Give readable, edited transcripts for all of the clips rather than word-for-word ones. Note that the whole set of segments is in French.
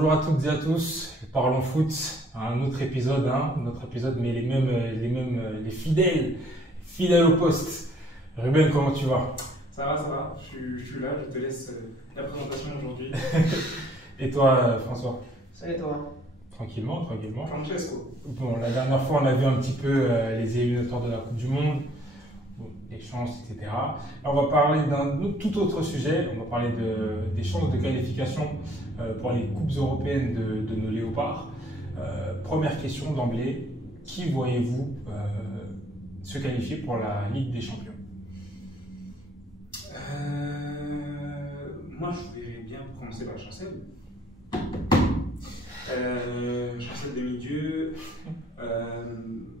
Bonjour à toutes et à tous, parlons foot, un autre épisode, mais les fidèles au poste. Ruben, comment tu vas? Ça va, je suis là, je te laisse la présentation aujourd'hui. Et toi, François? Salut toi. Tranquillement. Francesco. Bon, la dernière fois, on a vu un petit peu les éliminatoires de la Coupe du Monde, bon, les chances, etc. Là, on va parler d'un tout autre sujet, on va parler des chances de qualification pour les Coupes européennes de nos léopards. Première question d'emblée, qui voyez-vous se qualifier pour la Ligue des Champions? Moi, je verrais bien commencer par Chancel. Chancel de milieu,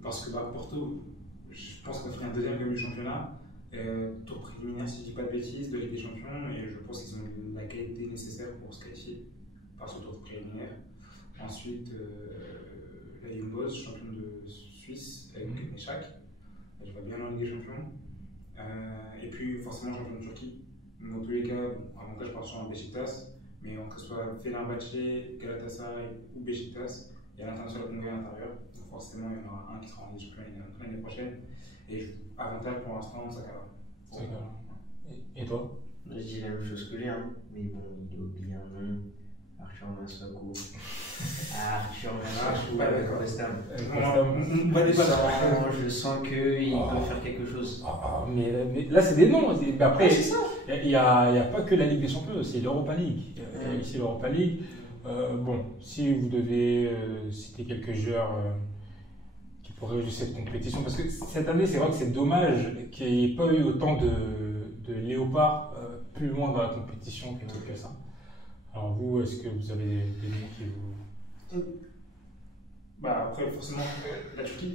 parce que Porto, je pense qu'on va finir deuxième comme du championnat. Tour préliminaire, si je ne dis pas de bêtises, de Ligue des Champions, et je pense qu'ils ont la qualité nécessaire pour se qualifier par ce tour préliminaire. Ensuite, la Young Boys, champion de Suisse avec Meshak. Je vois bien en Ligue des Champions. Et puis forcément champion de Turquie. Dans tous les cas, avantage par sur un Beşiktaş, mais que ce soit Fenerbahçe, Galatasaray ou Beşiktaş, il y a l'international congolais à l'intérieur. Donc forcément, il y en aura un qui sera en Ligue des Champions l'année prochaine. Et avantage pour l'instant, Sakala. Et toi? Je dis la même chose que lui, hein. Mais bon, il a oublié un nom. Arthur Masuaku. Arthur Masuaku, pas d'accord. West Ham. On va débattre. Je sens qu'il peut faire quelque chose. Mais là, c'est des noms. Mais après, c'est ça. Il n'y a pas que la Ligue des Champions, c'est l'Europa League. Ici, l'Europa League. Bon, si vous devez citer quelques joueurs qui pourraient jouer cette compétition, parce que cette année, c'est vrai que c'est dommage qu'il n'y ait pas eu autant de léopards plus loin dans la compétition que ça. Alors vous, est-ce que vous avez des noms qui vous... Après, forcément, la Turquie.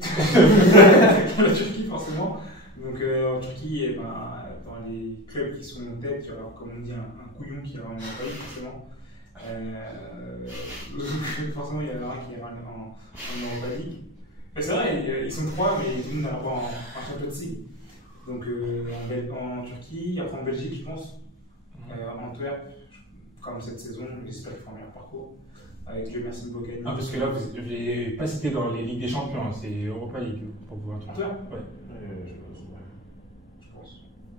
La Turquie, forcément. Donc en Turquie, dans les clubs qui sont en tête, il y aura, comme on dit, un couillon qui ira en Europa League, forcément. Forcément, il y en a un qui ira en Europa League. C'est vrai, ils sont trois, mais tout le monde n'aura pas un champion de League. Donc en Turquie, après en Belgique, je pense, Antwerp, comme cette saison, j'espère qu'il fera un meilleur parcours. Avec le Merci Bogani. parce que là, je ne l'ai pas cité dans les Ligues des Champions, c'est Europa League pour vous. Antwerp. Ouais. Je pense.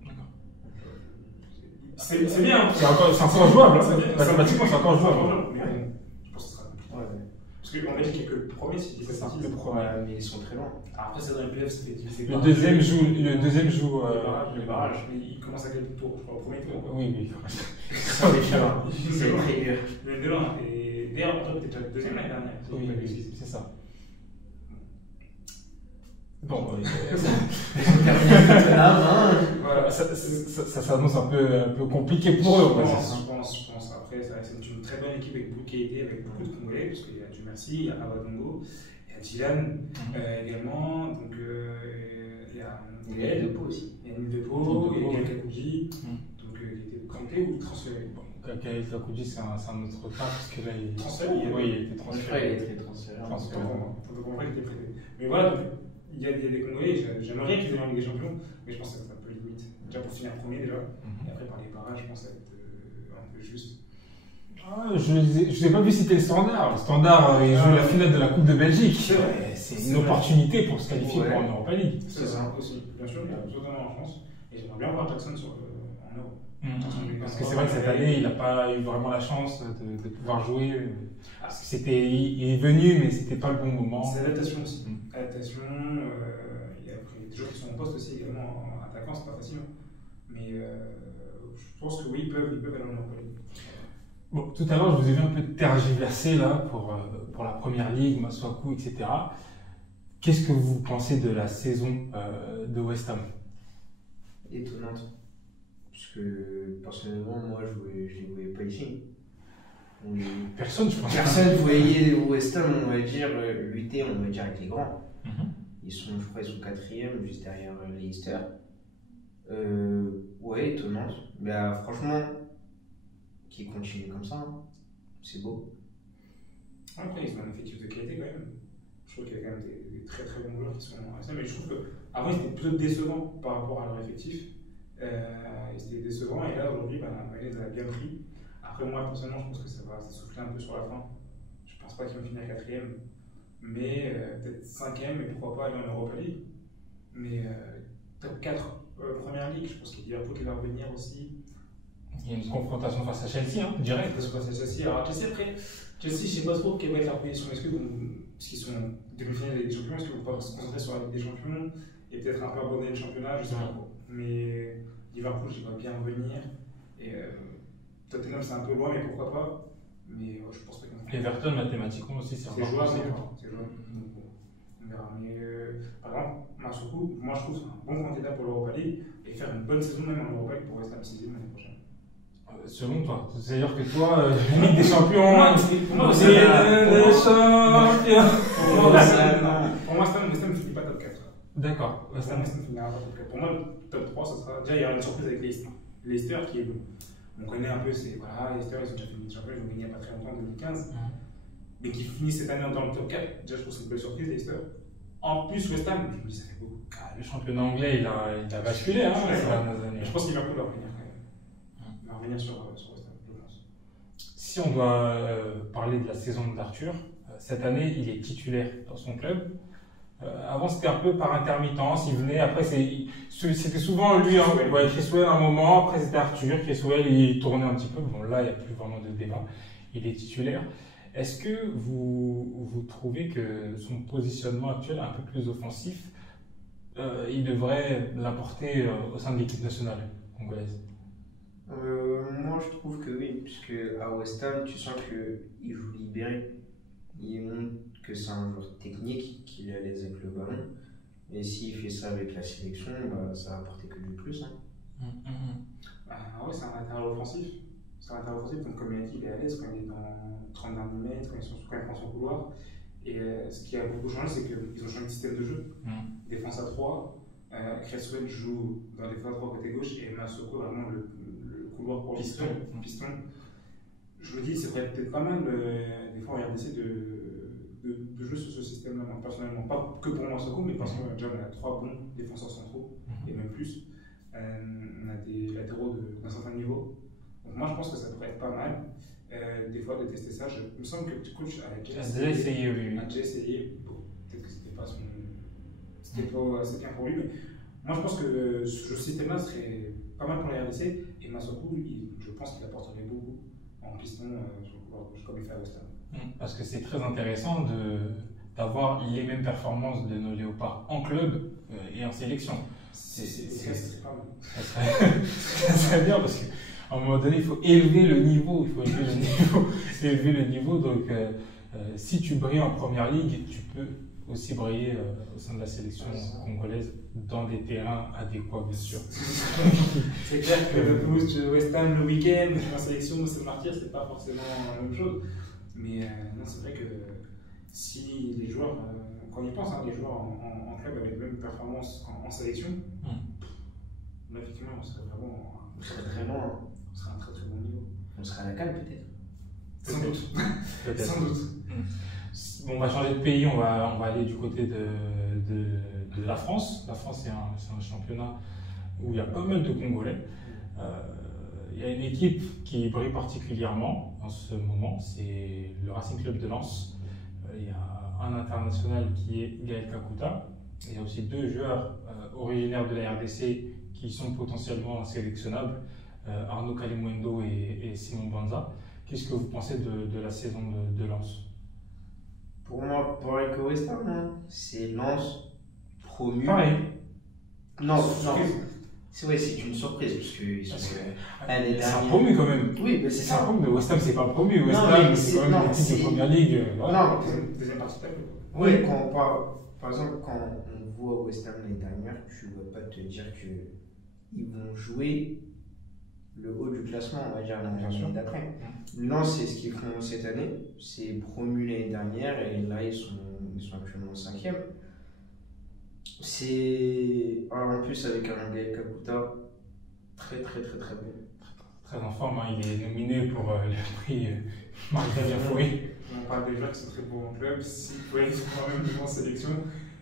D'accord. C'est bien. C'est encore jouable. Mathématiquement, c'est encore jouable. Mais bon, je pense que ce sera compliqué. Ouais. Parce qu'en Belgique, il n'y a que le premier, si je dis pas de bêtises. Le premier. Mais ils sont très loin. Après, c'est dans les PF, c'était. Le deuxième joue le barrage. Mais il commence à quel tour? Je crois au premier tour. Oui. C'est très dur. Le 2 Et d'ailleurs, Antwerp était déjà deuxième l'année dernière. Oui, c'est ça. Bon, Voilà. ça s'annonce un peu compliqué pour eux. Je pense. Après, c'est une très bonne équipe avec beaucoup de qualité, avec beaucoup de Congolais, parce qu'il y a Dieu merci, il y a Abadongo, il y a Dylan également. Donc, il y a Nil Depo aussi. Il y a Nil Depo, il y a Kakouji. Donc, il était connecté ou transféré. Kakouji, c'est un autre cas, parce que là, il Transféré. Oui, il était transféré. Il était transféré. Donc, en vrai, il était prêté. Mais voilà, donc, il y a des Congolais, j'aimerais qu'ils aient en Ligue des Champions, mais je pense que ça va être un peu limite. Déjà pour finir premier, déjà. Et après, par les barrages, je pense que ça va être un peu juste. Je n'ai pas vu citer le Standard. Le Standard, il joue la finale de la Coupe de Belgique. C'est vrai. C'est une opportunité pour se qualifier pour en Europa League. C'est ça aussi. Bien sûr, il y a totalement en France. Et j'aimerais bien voir Jackson en Euro. Parce que c'est vrai que cette année, il n'a pas eu vraiment la chance de pouvoir jouer. Parce que il est venu, mais c'était pas le bon moment. C'est l'adaptation aussi. Adaptation, il y a des joueurs qui sont en poste aussi également en attaquant, c'est pas facile. Mais je pense que oui, ils peuvent aller en Europa League. Bon, tout à l'heure, je vous ai vu un peu tergiverser là pour la première ligue, Masuaku, etc. Qu'est-ce que vous pensez de la saison de West Ham? Étonnante. Parce que personnellement, moi, je les voyais pas ici. Personne, je pense. Personne voyait West Ham, on va dire, lutter, on va dire, avec les grands. Je crois, ils sont quatrième, juste derrière Leicester. Ouais, étonnante. Mais franchement, qui continue comme ça, hein. C'est beau. Après, ils ont un effectif de qualité quand même. Je trouve qu'il y a quand même des très très bons joueurs qui sont à ça, mais je trouve qu'avant ils étaient plutôt décevants par rapport à leur effectif. Ils étaient décevants et là aujourd'hui, Mayonnaise a bien pris. Après, moi, personnellement, je pense que ça va s'essouffler un peu sur la fin. Je pense pas qu'ils vont finir 4e, mais peut-être 5e, et pourquoi pas aller en Europa League. Mais top 4 Première Ligue, je pense qu'il y a Liverpool qui va revenir aussi. Il y a une confrontation face à Chelsea, hein, direct. Face à Chelsea. Alors, Chelsea, après, Chelsea, je sais pas trop quelle va être leur position. Est-ce que, parce qu'ils sont demi-finales des champions, est-ce qu'ils vont pas se concentrer sur la Ligue des champions et peut-être un peu abandonner le championnat, je sais pas trop. Mais Liverpool, j'y vois bien revenir. Et Tottenham, c'est un peu loin, mais pourquoi pas. Mais je pense pas qu'ils vont. Everton, mathématiquement aussi, c'est jouable. C'est jouable. Donc, bon, on verra. Mais par exemple, Masuku, moi je trouve c'est un bon candidat pour l'Europa League et faire une bonne saison même en Europa League pour rester à 6e l'année prochaine. Selon toi, c'est-à-dire que toi, Ligue des Champions, pour moi, c'est des champions. Pour moi, West Ham ne finit pas top 4. D'accord. West Ham finira pas top 4. Pour moi, le top 3, ça sera. Déjà, il y aura une surprise avec Leicester. Leicester qui est bon. On connaît un peu, c'est voilà, Leicester, ils ont déjà fini le championnat, ils ont gagné il n'y a pas très longtemps, en 2015. Mais qui finissent cette année dans le top 4, déjà, je trouve que c'est une belle surprise, Leicester. En plus, West Ham, je me dis, ça fait beaucoup. Le championnat anglais, il a basculé, hein, ces dernières années. Je pense qu'il va revenir quand même. Il va revenir sur West Ham, je pense. Si on doit parler de la saison d'Arthur, cette année, il est titulaire dans son club. Avant, c'était un peu par intermittence, il venait, après, c'était souvent lui, hein, Creswell à un moment, après c'était Arthur, Creswell, il tournait un petit peu. Bon, là, il n'y a plus vraiment de débat, il est titulaire. Est-ce que vous trouvez que son positionnement actuel, un peu plus offensif, il devrait l'apporter au sein de l'équipe nationale congolaise? Moi, je trouve que oui, puisque à West Ham, tu sens qu'il joue libéré. Il montre que c'est un joueur technique, qu'il est à l'aise avec le ballon. Et s'il fait ça avec la sélection, bah, ça va apporter que du plus. Hein. Oui, c'est un intérieur offensif. C'est un intérieur offensif, donc comme il a dit, il est à l'aise quand il est dans 30 derniers mètres, quand il prend son couloir. Et ce qui a beaucoup changé, c'est qu'ils ont changé de système de jeu. Défense à 3, Creswell joue dans les défense à 3 côté gauche et Masoko vraiment le couloir pour piston. Je me dis, c'est peut-être pas mal des fois en RDC de jouer sur ce système-là, personnellement. Pas que pour Masoko, mais parce que déjà on a 3 bons défenseurs centraux et même plus. On a des latéraux d'un certain niveau. Donc moi je pense que ça pourrait être pas mal. Des fois de tester ça. Il me semble que le coach a déjà essayé. Bon, peut-être que c'était pas assez bien pour lui, mais moi je pense que ce système-là serait pas mal pour la RDC et Masoko, je pense qu'il apporterait beaucoup en piston sur le couloir gauche comme il fait à West Ham. Parce que c'est très intéressant d'avoir les mêmes performances de nos léopards en club et en sélection. C'est pas mal. Ça serait bien parce qu'à un moment donné, il faut élever le niveau. Élever le niveau. Donc, si tu brilles en première ligue, tu peux aussi briller au sein de la sélection congolaise dans des terrains adéquats, bien sûr. C'est clair que le boost West Ham le week-end, en sélection, c'est le martyr, c'est pas forcément la même chose. Mais non, c'est vrai que si les joueurs, quand on y pense, les joueurs en club avec la même performance en sélection, là, effectivement, on serait vraiment. On serait très loin. On serait à un très très bon niveau. On serait à la CAN peut-être. Sans doute. Sans doute. Bon, on va changer de pays, on va aller du côté de la France. La France, c'est un championnat où il y a pas mal de Congolais. Il y a une équipe qui brille particulièrement en ce moment, c'est le Racing Club de Lens. Il y a un international qui est Gaël Kakuta. Il y a aussi 2 joueurs originaires de la RDC qui sont potentiellement sélectionnables, Arnaud Kalimwendo et Simon Banza. Qu'est-ce que vous pensez de la saison de Lens? Pour moi, pareil que West Ham, c'est Lens promu. Pareil. Non. C'est une surprise parce qu'ils sont l'année dernière. C'est un promu quand même. Oui, mais c'est ça. Un promu, mais West Ham, c'est pas un promu. West Ham, c'est quand même une équipe de première ligue. Non, deuxième partie de oui, par exemple, quand on voit West Ham l'année dernière, tu ne vas pas te dire qu'ils vont jouer le haut du classement, on va dire, l'année d'après. Lens, c'est ce qu'ils font cette année. C'est promu l'année dernière et là, ils sont actuellement 5e. C'est en plus avec un Gaël Kakuta très bon. Très en forme, hein. Il est nominé pour le prix Marc-Xavier Foury. On parle des joueurs qui sont très bons en club. S'ils pouvaient être quand même en sélection,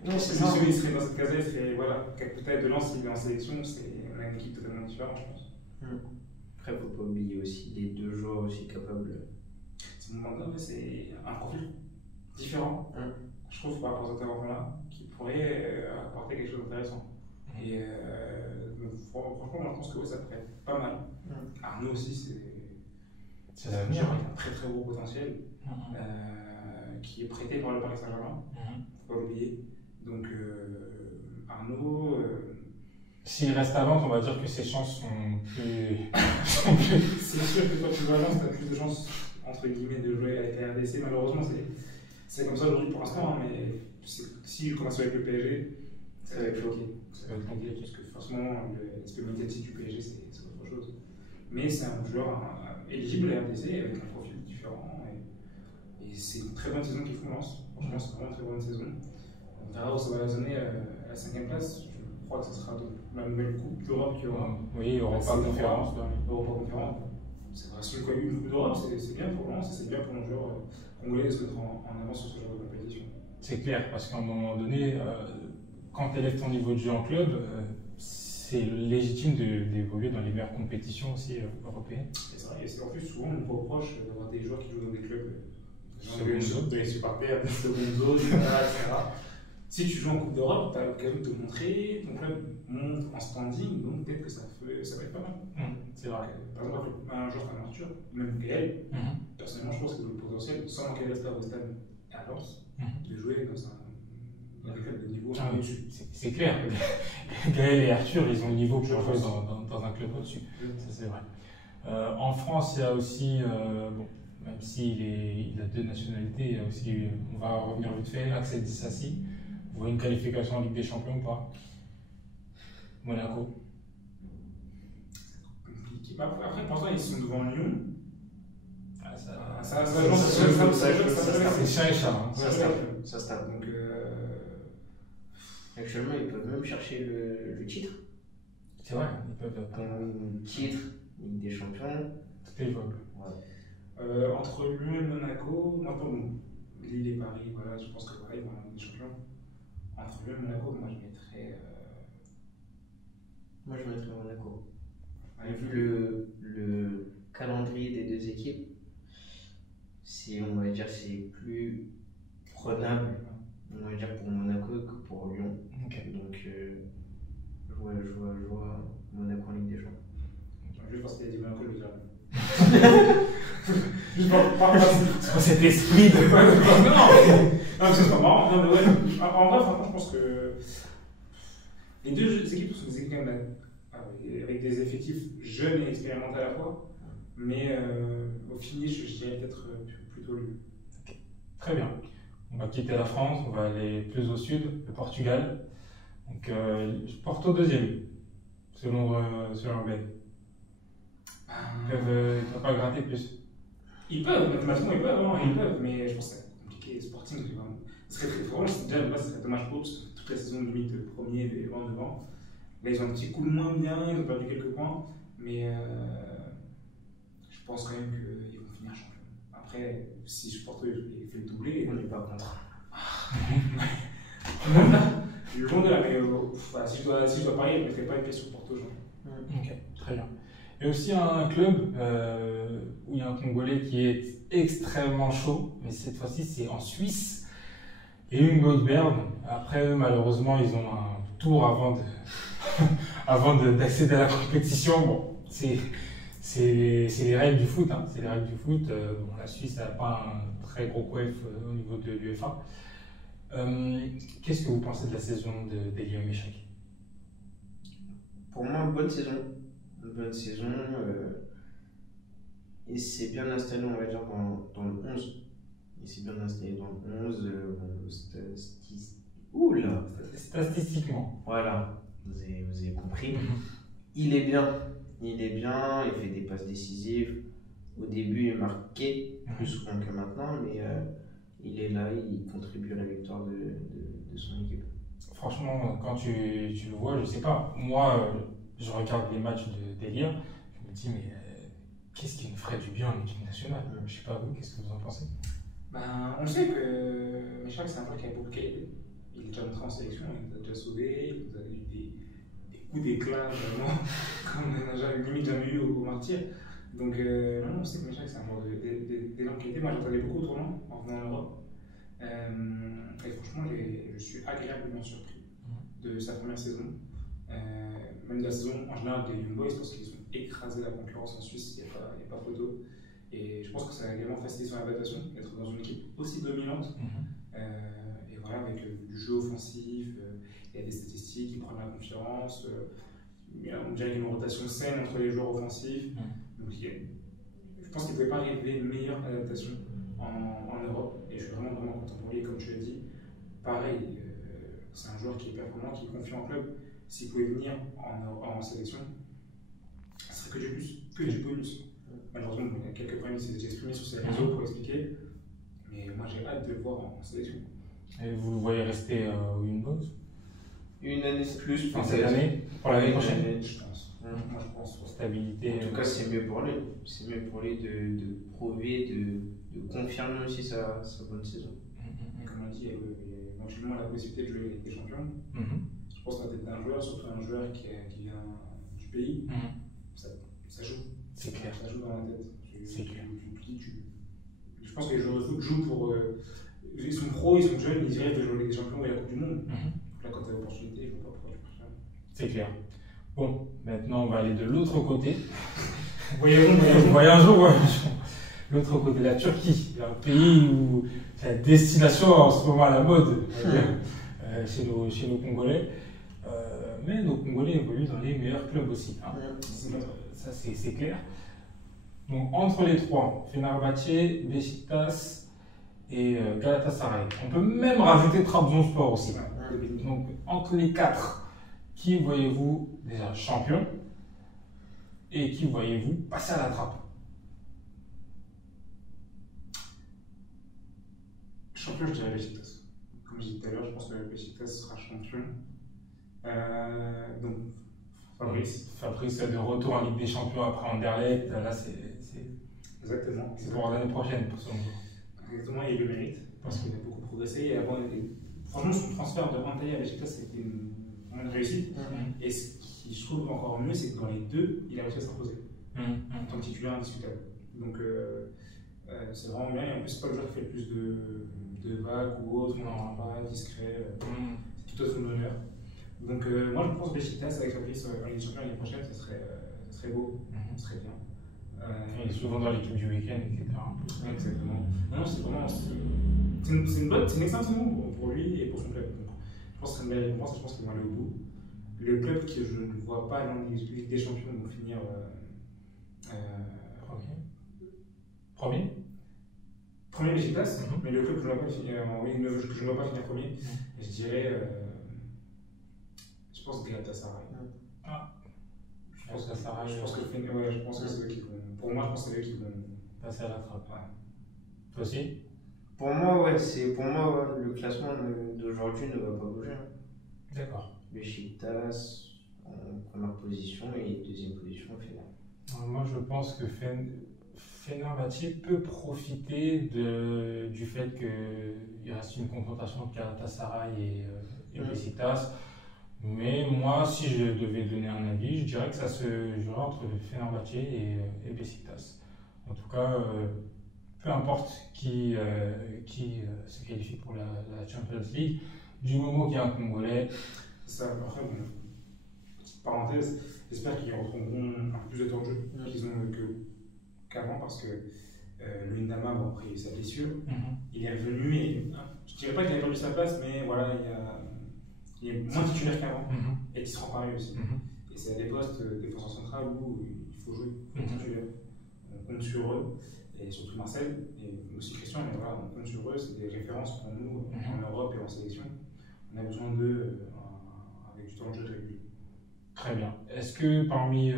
non, c'est ça. Il serait dans cette case-là, il serait Kakuta de Lens, il est en sélection, on a une équipe totalement différente, je pense. Après, il ne faut pas oublier aussi les 2 joueurs aussi capables. C'est un profil différent, je trouve, par rapport aux intervenants-là, qui pourrait apporter quelque chose d'intéressant. Et donc, franchement, je pense que ouais, ça pourrait être pas mal. Arnaud aussi, c'est l'avenir. Il a un très très gros potentiel qui est prêté par le Paris Saint-Germain, faut pas l'oublier. Donc Arnaud. S'il reste à Lens, on va dire que ses chances sont plus. C'est sûr que quand tu joues à Lens, tu as plus de chances, entre guillemets, de jouer avec la RDC. Malheureusement, c'est comme ça aujourd'hui pour l'instant, mais si je commence avec le PSG, ça va être bloqué. Ça va être compliqué parce que forcément, l'aspect médiatique du PSG, c'est autre chose. Mais c'est un joueur éligible à la RDC avec un profil différent. Et c'est une très bonne saison qu'ils font Lens. Franchement, c'est vraiment une très bonne saison. On verra où ça va résonner à la 5e place. Je crois que ce sera la nouvelle Coupe d'Europe qui aura. Oui, Europa Conférence. Europa Conférence. C'est vrai, une Coupe d'Europe, c'est bien pour Lens, c'est bien pour nos joueurs congolais de se mettre en avant sur ce genre de compétition. C'est clair, parce qu'à un moment donné, quand tu élèves ton niveau de jeu en club, c'est légitime d'évoluer dans les meilleures compétitions aussi européennes. C'est vrai, et en plus, souvent on nous reproche d'avoir des joueurs qui jouent dans des clubs de les supporters, de seconde zone, etc. Si tu joues en Coupe d'Europe, tu as l'occasion de te montrer, ton club monte en standing, donc peut-être que ça va être pas mal. C'est vrai. Par exemple, un joueur comme Arthur, même Gaël, personnellement, je pense qu'il a le potentiel, sans qu'il reste à West Ham et à Lens, de jouer dans un club de niveau au-dessus. C'est clair. Gaël et Arthur, ils ont le niveau pour jouer dans un club au-dessus. Ça, c'est vrai. En France, il y a aussi, même s'il a 2 nationalités, il y a aussi, on va revenir vite fait, Axel Disasi. Vous voyez une qualification en Ligue des Champions ou pas? Monaco. Compliqué. Après, pour l'instant, ils sont devant Lyon. C'est chat et chat. Ça se tape. Donc, actuellement, ils peuvent même chercher le titre. C'est vrai, ils peuvent. Un titre, Ligue des Champions. Tout est jouable. Entre Lyon et Monaco, moi pour nous, Lille et Paris, voilà, je pense que voilà, ils vont en Ligue des Champions. Entre Lyon et Monaco, moi je mettrais. Moi je mettrais Monaco. Vu le calendrier des 2 équipes, on va dire c'est plus prenable, on va dire pour Monaco que pour Lyon. Donc je vois Monaco en Ligue des Champions. Juste parce qu'il a dit Monaco, je veux dire. Juste par cet esprit de. Non, c'est pas marrant. Non, mais ouais. En vrai, franchement, je pense que les 2 équipes sont des équipes quand même avec des effectifs jeunes et expérimentés à la fois. Mais au finish, je dirais peut-être plutôt Lyon. Très bien. On va quitter la France, on va aller plus au sud, le Portugal. Donc Porto 2e, selon Ben. Ils peuvent pas gratter plus. Ils peuvent, mathématiquement ils peuvent, mais je pense que c'est compliqué. Sporting, ce serait très fort. Déjà, de base, ce serait dommage pour eux, parce que toute la saison limite premier, les vents devant. Là, ils ont un petit coup de moins bien, ils ont perdu quelques points, mais je pense quand même qu'ils vont finir champion. Après, si je porte il fait le doublé, on n'est pas contre. Loin de là, mais si je dois parier, je ne mettrai pas une pièce sur Porto. Ok, très bien. Et aussi un club où il y a un Congolais qui est extrêmement chaud, mais cette fois-ci c'est en Suisse. Et une Bern. Après eux, malheureusement, ils ont un tour avant d'accéder à la compétition. Bon, c'est les règles du foot. C'est les règles du foot. La Suisse n'a pas un très gros coef au niveau de l'UEFA. Qu'est-ce que vous pensez de la saison d'Elia Meshak? Pour moi, bonne saison. Une bonne saison. Il s'est bien installé, on va dire, dans le 11. Il s'est bien installé dans le 11. Oula! Statistiquement. Voilà, vous avez compris. Il est bien. Il fait des passes décisives. Au début, il marquait plus souvent que maintenant, mais il est là, il contribue à la victoire de son équipe. Franchement, quand tu le vois, je sais pas. Moi, je regarde les matchs d'Elia, je me dis, mais qu'est-ce qui me ferait du bien en équipe nationale? Je sais pas vous, qu'est-ce que vous en pensez? On le sait que Meshak, c'est un joueur qui a beaucoup de qualité. Il est déjà entré en sélection, il nous a déjà sauvé, il nous a eu des coup d'éclat, vraiment, comme on n'a limite jamais eu au Martyr. Donc, non, on sait que Meshach, c'est un joueur d'énorme qualité. Moi, j'attendais beaucoup au tournoi en venant en Europe. Et franchement, je suis agréablement surpris de sa première saison. Même de la saison en général des Young Boys, parce qu'ils ont écrasé la concurrence en Suisse, il n'y a pas photo. Et je pense que ça a également facilité son adaptation, d'être dans une équipe aussi dominante. Et voilà, avec du jeu offensif, il y a des statistiques, il prend de la confiance. On dirait une rotation saine entre les joueurs offensifs. Donc, je pense qu'il ne pouvait pas arriver une meilleure adaptation en Europe. Et je suis vraiment content pour lui. Et comme tu l'as dit, pareil, c'est un joueur qui est performant, qui est confiant en club. S'il pouvait venir en sélection, ça serait que du bonus. Malheureusement, il y a quelques problèmes, il s'est déjà exprimé sur ses réseaux pour expliquer. Mais moi, j'ai hâte de le voir en sélection. Et vous le voyez rester une Boys? Une année de plus, cette année, pour l'année prochaine, je pense. Moi, je pense. Stabilité. En tout cas, c'est mieux pour lui. C'est mieux pour lui de prouver, de confirmer aussi sa bonne saison. Comme on dit, éventuellement la possibilité de jouer avec des champions. Je pense que la tête d'un joueur, surtout un joueur qui vient du pays, ça joue. C'est clair. Ça joue dans la tête. C'est clair. Je pense que les joueurs de foot jouent pour. Ils sont pros, ils sont jeunes, ils rêvent de jouer avec des champions et la Coupe du Monde. Là, quand tu as l'opportunité, je vois pas pourquoi tu préfères. C'est clair. Bon, maintenant on va aller de l'autre côté. Voyageons. L'autre côté, la Turquie, un pays où c'est la destination en ce moment à la mode, chez nos Congolais. Mais nos Congolais évoluent dans les meilleurs clubs aussi. Hein. Ça, c'est clair. Donc, entre les trois, Fenerbahçe, Beşiktaş et Galatasaray. On peut même rajouter Trabzonspor aussi. Donc, entre les quatre, qui voyez-vous déjà champion et qui voyez-vous passer à la trappe? Champion, je dirais Beşiktaş. Comme je disais tout à l'heure, je pense que Beşiktaş sera champion. Donc, Fabrice est de retour en Ligue des Champions après Anderlecht. Là, c'est exactement. C'est pour l'année prochaine pour son joueur. Exactement, et il le mérite parce qu'il a beaucoup progressé. Et avant, franchement, son transfert de Antalya à Beşiktaş, c'était une réussite. Et ce qui je trouve encore mieux, c'est que dans les deux, il a réussi à s'imposer en tant que titulaire indiscutable. Donc, c'est vraiment bien. Et en plus, c'est pas le joueur qui fait le plus de vagues ou autre, on n'en parle pas, discret. C'est tout à son honneur. Donc, moi, je pense que Beşiktaş avec Fabrice en Ligue des Champions l'année prochaine, ça serait beau, ça serait bien. Il est souvent dans l'équipe du week-end, etc. Exactement. Non, c'est vraiment. C'est une excellente saison pour lui et pour son club. Donc, je pense que c'est une belle récompense et je pense qu'ils vont aller au bout. Le club que je ne vois pas dans les Ligue des Champions vont finir. Premier Beşiktaş, mais le club que je ne vois pas finir premier, je dirais. Je pense Galatasaray. Je pense que c'est eux qui vont. Pour moi, je pense que c'est eux qui vont passer à la trappe. Toi aussi? Pour moi, le classement d'aujourd'hui ne va pas bouger. D'accord. Beşiktaş en première position et deuxième position Fener. Moi, je pense que Fenerbahçe peut profiter du fait qu'il reste une confrontation entre Galatasaray et Beşiktaş. Mais moi, si je devais donner un avis, je dirais que ça se jouera entre Fenerbahçe et Beşiktaş. En tout cas, peu importe qui se qualifie pour la Champions League, du moment qu'il y a un Congolais. Ça, après, bon, petite parenthèse, j'espère qu'ils retrouveront un peu plus de temps de jeu qu'ils ont qu'avant parce que le Ndama, après il a eu sa blessure, il est revenu et je dirais pas qu'il a perdu sa place, mais voilà, il est moins titulaire qu'avant et il se rend pareil aussi. Et c'est à des postes défenseur central où il faut jouer, il faut être titulaire. On compte sur eux, et surtout Marcel, et aussi Christian, mais voilà, on compte sur eux, c'est des références pour nous en Europe et en sélection. On a besoin d'eux avec du temps de jeu régulier. Très bien. Est-ce que parmi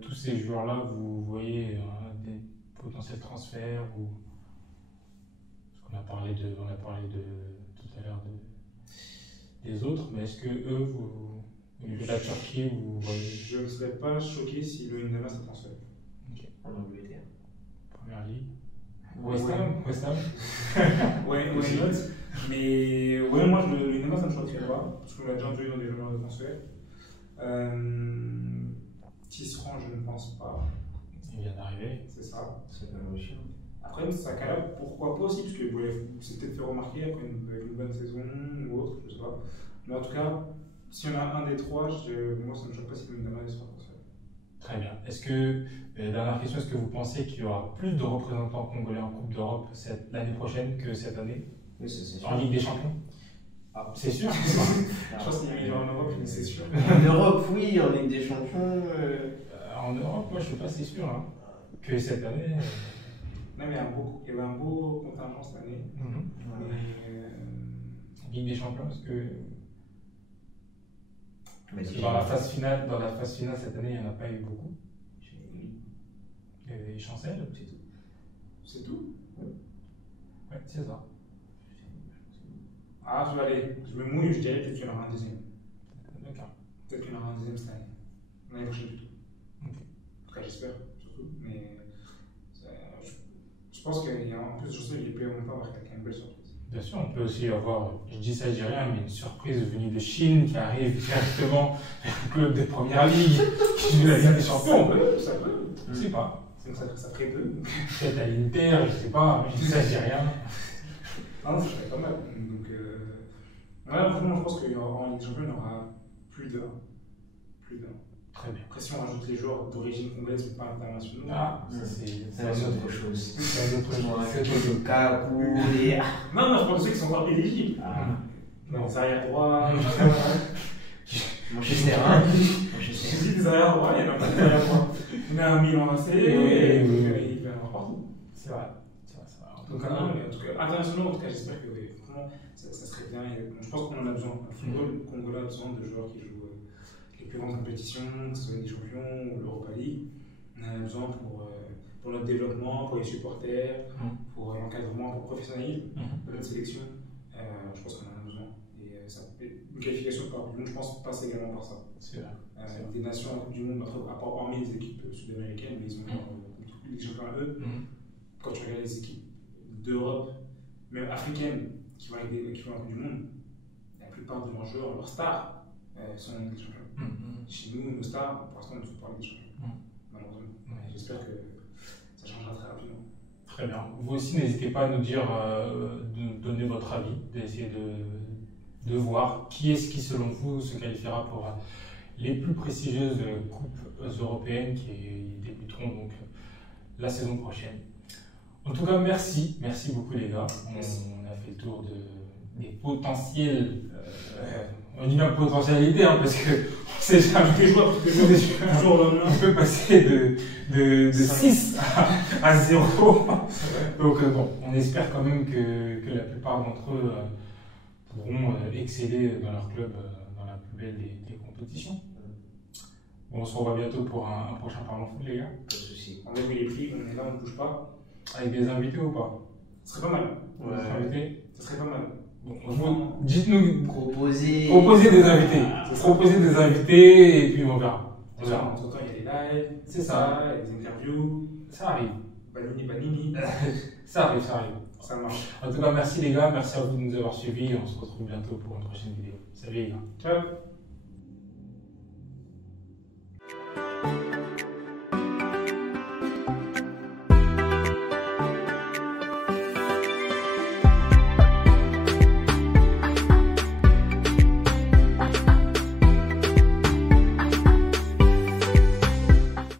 tous ces joueurs-là, vous voyez des potentiels transferts ou... Parce qu'on a parlé de tout à l'heure des autres, mais est-ce que eux, au niveau de la Turquie, vous voyez... Je ne serais pas choqué si le Ndama se transfère. Okay. En Angleterre. Première ligue. West Ham. Ouais, mais ouais, moi le Ndama ça me choquerait pas, parce qu'on l'a déjà vu dans des joueurs de transfert. Everton, Saka, pourquoi pas aussi, parce que bon, c'est peut-être fait remarquer après avec une bonne saison ou autre, je sais pas. Mais en tout cas, si on a un des trois, moi ça ne me choque pas si Minamino sera transféré. Très bien. Est-ce que, dernière question, est-ce que vous pensez qu'il y aura plus de représentants congolais en Coupe d'Europe l'année prochaine que cette année? Oui, ça, c'est sûr. En Ligue des Champions? Ah, c'est sûr. Je pense qu'il y aura en Europe, c'est sûr. En Europe, oui, en Ligue des Champions. En Europe, moi je suis pas si sûr hein, que cette année. Non, mais il y avait un beau contingent cette année. Ligue des Champions, est-ce que. Mais dans la phase finale cette année, il n'y en a pas eu beaucoup. Il y avait les Chancel, c'est tout. C'est tout? Ouais, c'est ça. Ah, je me mouille, je dirais peut-être qu'il y en aura un deuxième. D'accord. Peut-être qu'il y en aura un deuxième cette année. L'année prochaine plutôt. Ok. En tout cas, j'espère, surtout. Mais je pense qu'en plus, je sais qu'il peut même pas avoir quelqu'un une belle surprise. Bien sûr, on peut aussi avoir, je dis ça, je dis rien, mais une surprise venue de Chine qui arrive directement vers un club de première ligue qui joue la Ligue des Champions. Ça peut. Je sais pas. Ça ferait peu. Peut-être à l'Inter, je sais pas, je dis ça, je dis rien. Non, ça serait pas mal. Donc, franchement, je pense qu'en Ligue des Champions, il y aura plus d'un. Très bien. Après, si on rajoute les joueurs d'origine congolaise, mais pas internationaux. Ah, ça c'est autre chose. C'est une autre chose. Le Kakou et. Non, je pense que ceux qui sont encore éligibles. Non. Les arrière droits. Manchester. Je dis des arrière droits, il y en a pas des arrière droits. Il y en a un Milan AC, il va y en avoir partout. C'est vrai. Donc, internationalement, en tout cas, j'espère que franchement, ça serait bien. Je pense qu'on en a besoin. Le football congolais a besoin de joueurs qui jouent les plus grandes compétitions, que ce soit les champions ou l'Europa League. On en a besoin pour notre développement, pour les supporters, pour l'encadrement, pour le professionnalisme de notre sélection. Je pense qu'on en a besoin. Et une qualification pour la Coupe du Monde, je pense, passe également par ça. C'est vrai. Des nations en Coupe du Monde, hormis les équipes sud-américaines, mais ils ont les champions à eux. Quand tu regardes les équipes d'Europe, même africaines, qui vont à la Coupe du Monde, la plupart de leurs joueurs, leurs stars, sont en Ligue des Champions. Chez nous, nos stars, pour l'instant, ne sont pas en Ligue des Champions. Malheureusement. J'espère que ça changera très rapidement. Très bien. Vous aussi, n'hésitez pas à nous dire, de donner votre avis, d'essayer de voir qui est-ce qui, selon vous, se qualifiera pour les plus prestigieuses coupes européennes qui débuteront donc la saison prochaine. En tout cas, merci beaucoup les gars. On a fait le tour des potentiels. On dit bien potentialité parce que c'est jamais des joueurs. On peut passer de 6 à 0. Donc bon, on espère quand même que la plupart d'entre eux pourront exceller dans leur club dans la plus belle des compétitions. Bon, on se revoit bientôt pour un prochain Parlons Foot les gars. Pas de soucis. On a vu les prix, on est là, on ne bouge pas. Avec des invités ou pas? Ce serait pas mal. Invités. Ce serait pas mal. Bon, dites-nous. Proposer des invités. Proposer des invités et puis on verra. Entre temps, il y a des lives. C'est ça. Il y a des interviews. Ça arrive. Banini. Ça arrive. Ça marche. En tout cas, merci les gars. Merci à vous de nous avoir suivis. On se retrouve bientôt pour une prochaine vidéo. Salut les gars. Ciao.